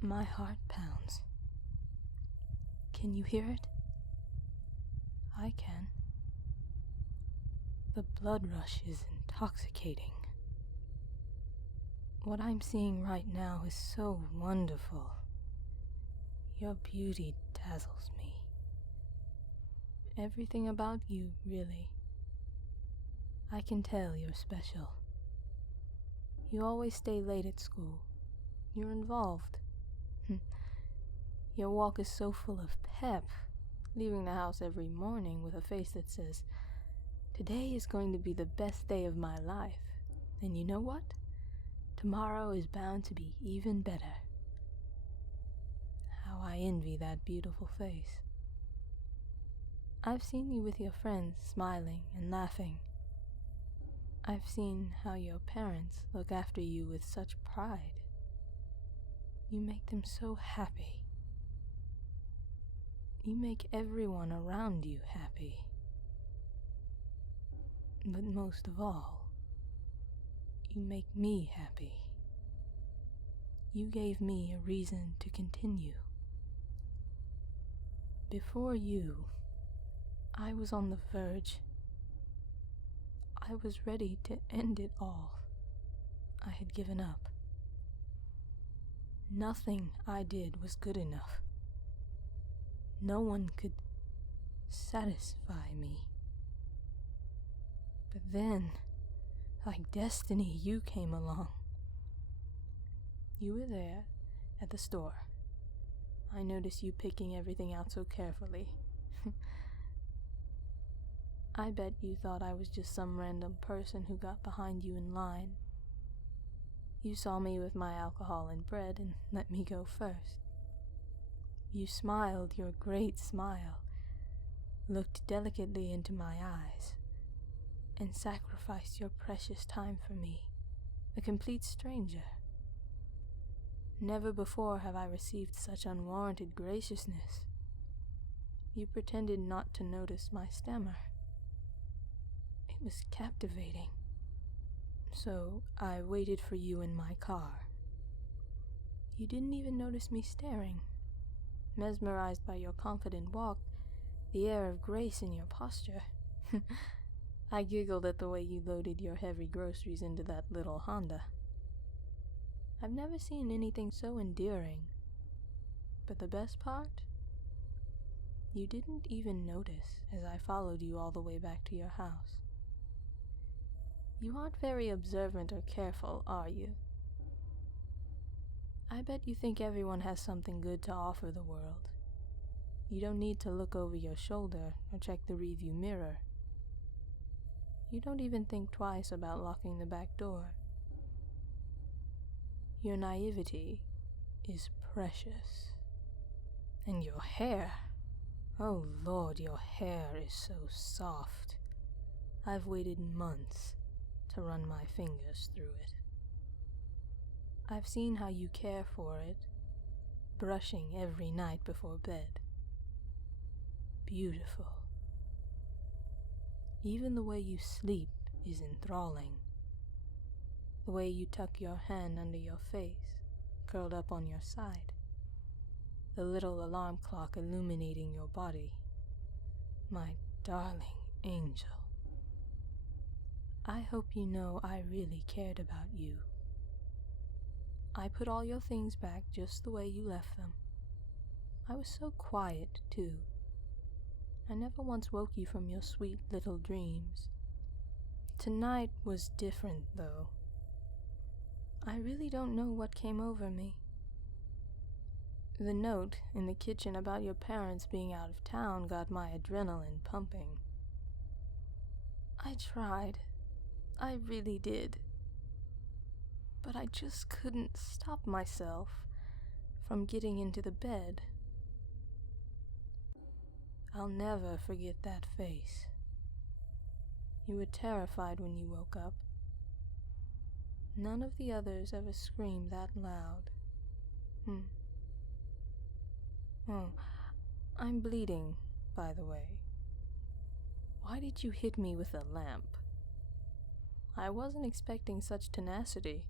My heart pounds. Can you hear it? I can. The blood rush is intoxicating. What I'm seeing right now is so wonderful. Your beauty dazzles me. Everything about you, really. I can tell you're special. You always stay late at school. You're involved. Your walk is so full of pep, leaving the house every morning with a face that says, "Today is going to be the best day of my life. And you know what? Tomorrow is bound to be even better." How I envy that beautiful face. I've seen you with your friends smiling and laughing. I've seen how your parents look after you with such pride. You make them so happy. You make everyone around you happy. But most of all, you make me happy. You gave me a reason to continue. Before you, I was on the verge. I was ready to end it all. I had given up. Nothing I did was good enough. No one could satisfy me. But then, like destiny, you came along. You were there at the store. I noticed you picking everything out so carefully. I bet you thought I was just some random person who got behind you in line. You saw me with my alcohol and bread and let me go first. You smiled your great smile, looked delicately into my eyes, and sacrificed your precious time for me, a complete stranger. Never before have I received such unwarranted graciousness. You pretended not to notice my stammer. It was captivating. So I waited for you in my car. You didn't even notice me staring. Mesmerized by your confident walk, the air of grace in your posture. I giggled at the way you loaded your heavy groceries into that little Honda. I've never seen anything so endearing. But the best part? You didn't even notice as I followed you all the way back to your house. You aren't very observant or careful, are you? I bet you think everyone has something good to offer the world. You don't need to look over your shoulder or check the rearview mirror. You don't even think twice about locking the back door. Your naivety is precious. And your hair, oh Lord, your hair is so soft. I've waited months to run my fingers through it. I've seen how you care for it, brushing every night before bed. Beautiful. Even the way you sleep is enthralling. The way you tuck your hand under your face, curled up on your side. The little alarm clock illuminating your body. My darling angel. I hope you know I really cared about you. I put all your things back just the way you left them. I was so quiet, too. I never once woke you from your sweet little dreams. Tonight was different, though. I really don't know what came over me. The note in the kitchen about your parents being out of town got my adrenaline pumping. I tried. I really did. But I just couldn't stop myself from getting into the bed. I'll never forget that face. You were terrified when you woke up. None of the others ever screamed that loud. Oh, I'm bleeding, by the way. Why did you hit me with a lamp? I wasn't expecting such tenacity.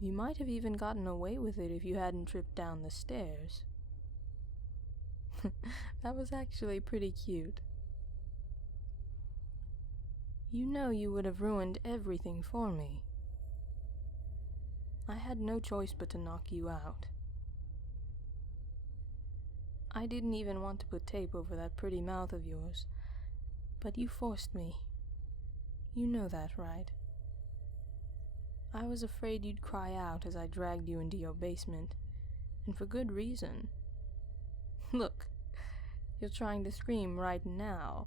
You might have even gotten away with it if you hadn't tripped down the stairs. That was actually pretty cute. You know you would have ruined everything for me. I had no choice but to knock you out. I didn't even want to put tape over that pretty mouth of yours, but you forced me. You know that, right? I was afraid you'd cry out as I dragged you into your basement, and for good reason. Look, you're trying to scream right now.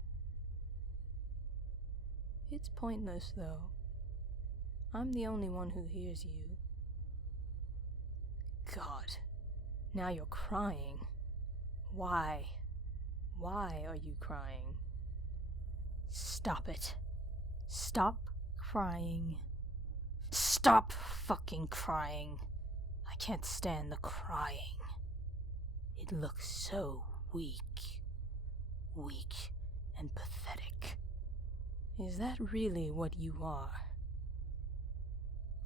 It's pointless, though. I'm the only one who hears you. God, now you're crying. Why? Why are you crying? Stop it. Stop crying. Stop fucking crying. I can't stand the crying. It looks so weak. Weak and pathetic. Is that really what you are?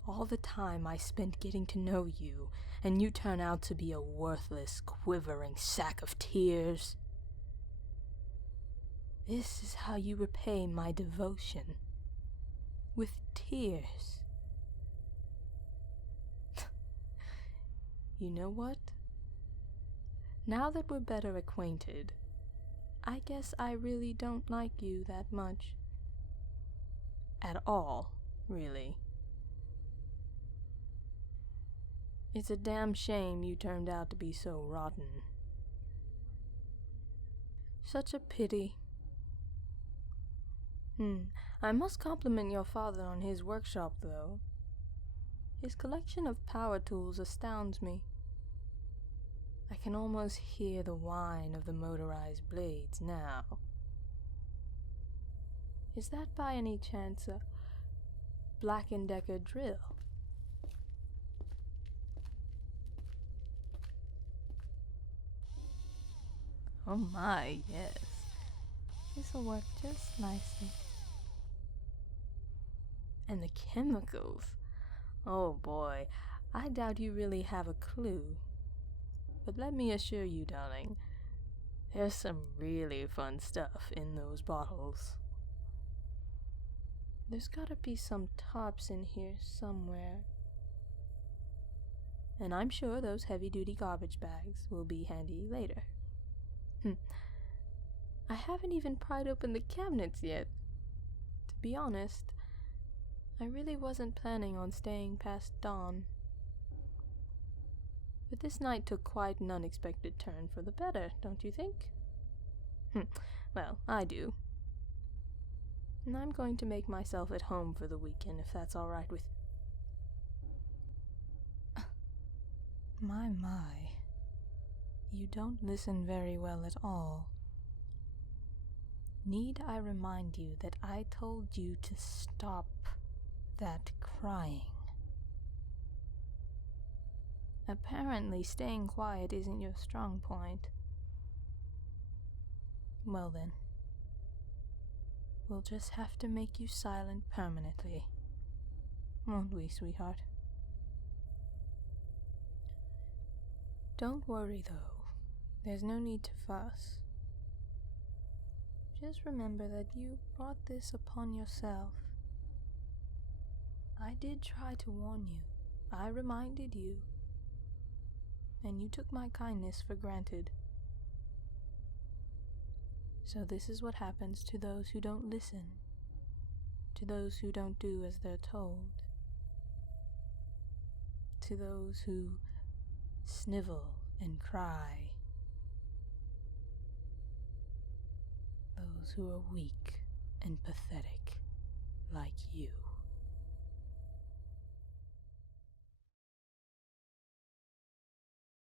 All the time I spent getting to know you, and you turn out to be a worthless, quivering sack of tears. This is how you repay my devotion. With tears. You know what? Now that we're better acquainted, I guess I really don't like you that much. At all, really. It's a damn shame you turned out to be so rotten. Such a pity. I must compliment your father on his workshop, though. His collection of power tools astounds me. I can almost hear the whine of the motorized blades now. Is that by any chance a Black & Decker drill? Oh my, yes. This'll work just nicely. And the chemicals. Oh boy, I doubt you really have a clue. But let me assure you, darling, there's some really fun stuff in those bottles. There's gotta be some tarps in here somewhere. And I'm sure those heavy-duty garbage bags will be handy later. I haven't even pried open the cabinets yet. To be honest, I really wasn't planning on staying past dawn. But this night took quite an unexpected turn for the better, don't you think? Well, I do. And I'm going to make myself at home for the weekend, if that's all right with... My. You don't listen very well at all. Need I remind you that I told you to stop that crying? Apparently staying quiet isn't your strong point. Well then, we'll just have to make you silent permanently, won't we, sweetheart? Don't worry though, there's no need to fuss. Just remember that you brought this upon yourself. I did try to warn you. I reminded you. And you took my kindness for granted. So this is what happens to those who don't listen, to those who don't do as they're told, to those who snivel and cry, those who are weak and pathetic like you.